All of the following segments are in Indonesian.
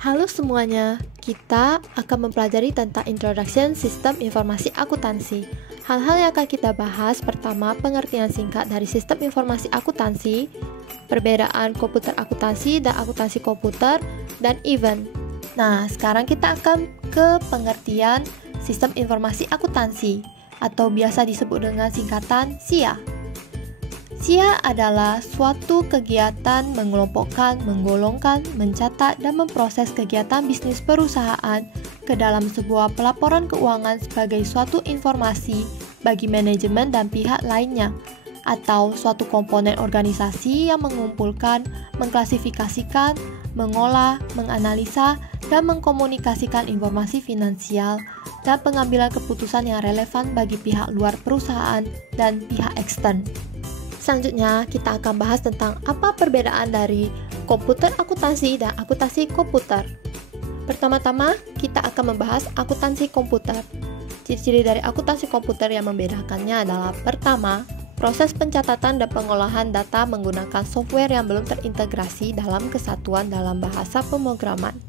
Halo semuanya, kita akan mempelajari tentang Introduction Sistem Informasi Akuntansi. Hal-hal yang akan kita bahas, pertama, pengertian singkat dari Sistem Informasi Akuntansi, perbedaan komputer akuntansi dan akuntansi komputer, dan event. Nah, sekarang kita akan ke pengertian Sistem Informasi Akuntansi, atau biasa disebut dengan singkatan SIA. SIA adalah suatu kegiatan mengelompokkan, menggolongkan, mencatat, dan memproses kegiatan bisnis perusahaan ke dalam sebuah pelaporan keuangan sebagai suatu informasi bagi manajemen dan pihak lainnya, atau suatu komponen organisasi yang mengumpulkan, mengklasifikasikan, mengolah, menganalisa, dan mengkomunikasikan informasi finansial dan pengambilan keputusan yang relevan bagi pihak luar perusahaan dan pihak ekstern. Selanjutnya, kita akan bahas tentang apa perbedaan dari komputer akuntansi dan akuntansi komputer. Pertama-tama, kita akan membahas akuntansi komputer. Ciri-ciri dari akuntansi komputer yang membedakannya adalah: pertama, proses pencatatan dan pengolahan data menggunakan software yang belum terintegrasi dalam kesatuan dalam bahasa pemrograman.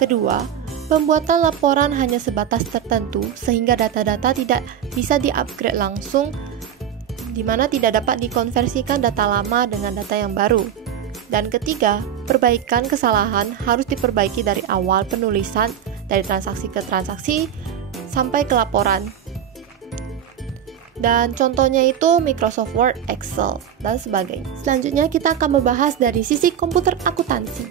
Kedua, pembuatan laporan hanya sebatas tertentu sehingga data-data tidak bisa di-upgrade langsung, di mana tidak dapat dikonversikan data lama dengan data yang baru. Dan ketiga, perbaikan kesalahan harus diperbaiki dari awal penulisan, dari transaksi ke transaksi, sampai ke laporan. Dan contohnya itu Microsoft Word, Excel, dan sebagainya. Selanjutnya kita akan membahas dari sisi komputer akuntansi.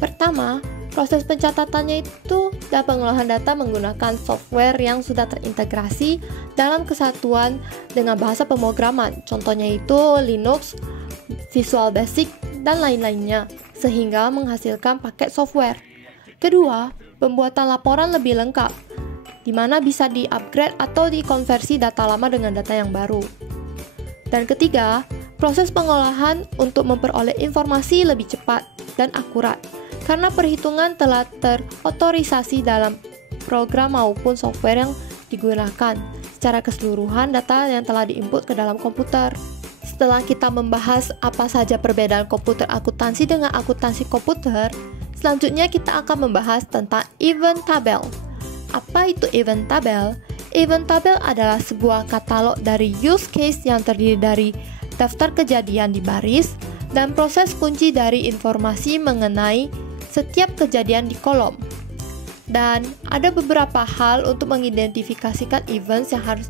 Pertama, proses pencatatannya itu dan pengolahan data menggunakan software yang sudah terintegrasi dalam kesatuan dengan bahasa pemrograman. Contohnya itu Linux, Visual Basic, dan lain-lainnya, sehingga menghasilkan paket software. Kedua, pembuatan laporan lebih lengkap, di mana bisa di-upgrade atau dikonversi data lama dengan data yang baru. Dan ketiga, proses pengolahan untuk memperoleh informasi lebih cepat dan akurat, karena perhitungan telah terotorisasi dalam program maupun software yang digunakan. Secara keseluruhan, data yang telah diinput ke dalam komputer. Setelah kita membahas apa saja perbedaan komputer akuntansi dengan akuntansi komputer, selanjutnya kita akan membahas tentang event tabel. Apa itu event tabel? Event tabel adalah sebuah katalog dari use case yang terdiri dari daftar kejadian di baris dan proses kunci dari informasi mengenai setiap kejadian di kolom. Dan ada beberapa hal untuk mengidentifikasikan events yang harus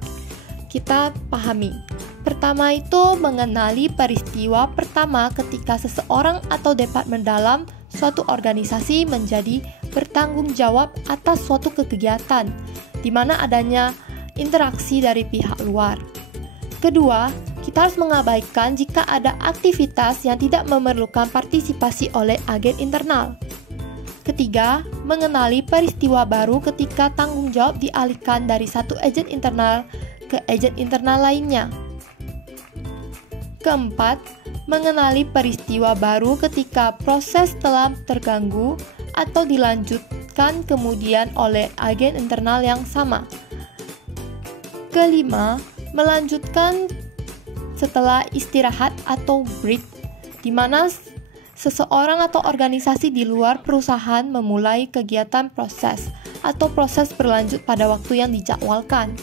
kita pahami. Pertama itu mengenali peristiwa pertama ketika seseorang atau departemen dalam suatu organisasi menjadi bertanggung jawab atas suatu kegiatan di mana adanya interaksi dari pihak luar. Kedua, kita harus mengabaikan jika ada aktivitas yang tidak memerlukan partisipasi oleh agen internal. Ketiga, mengenali peristiwa baru ketika tanggung jawab dialihkan dari satu agen internal ke agen internal lainnya. Keempat, mengenali peristiwa baru ketika proses telah terganggu atau dilanjutkan kemudian oleh agen internal yang sama. Kelima, melanjutkan setelah istirahat atau break, di mana seseorang atau organisasi di luar perusahaan memulai kegiatan proses atau proses berlanjut pada waktu yang dijadwalkan.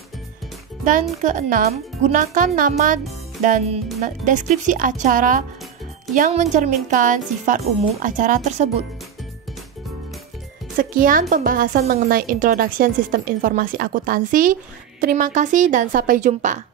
Dan keenam, gunakan nama dan deskripsi acara yang mencerminkan sifat umum acara tersebut. Sekian pembahasan mengenai Introduction Sistem Informasi Akuntansi. Terima kasih dan sampai jumpa.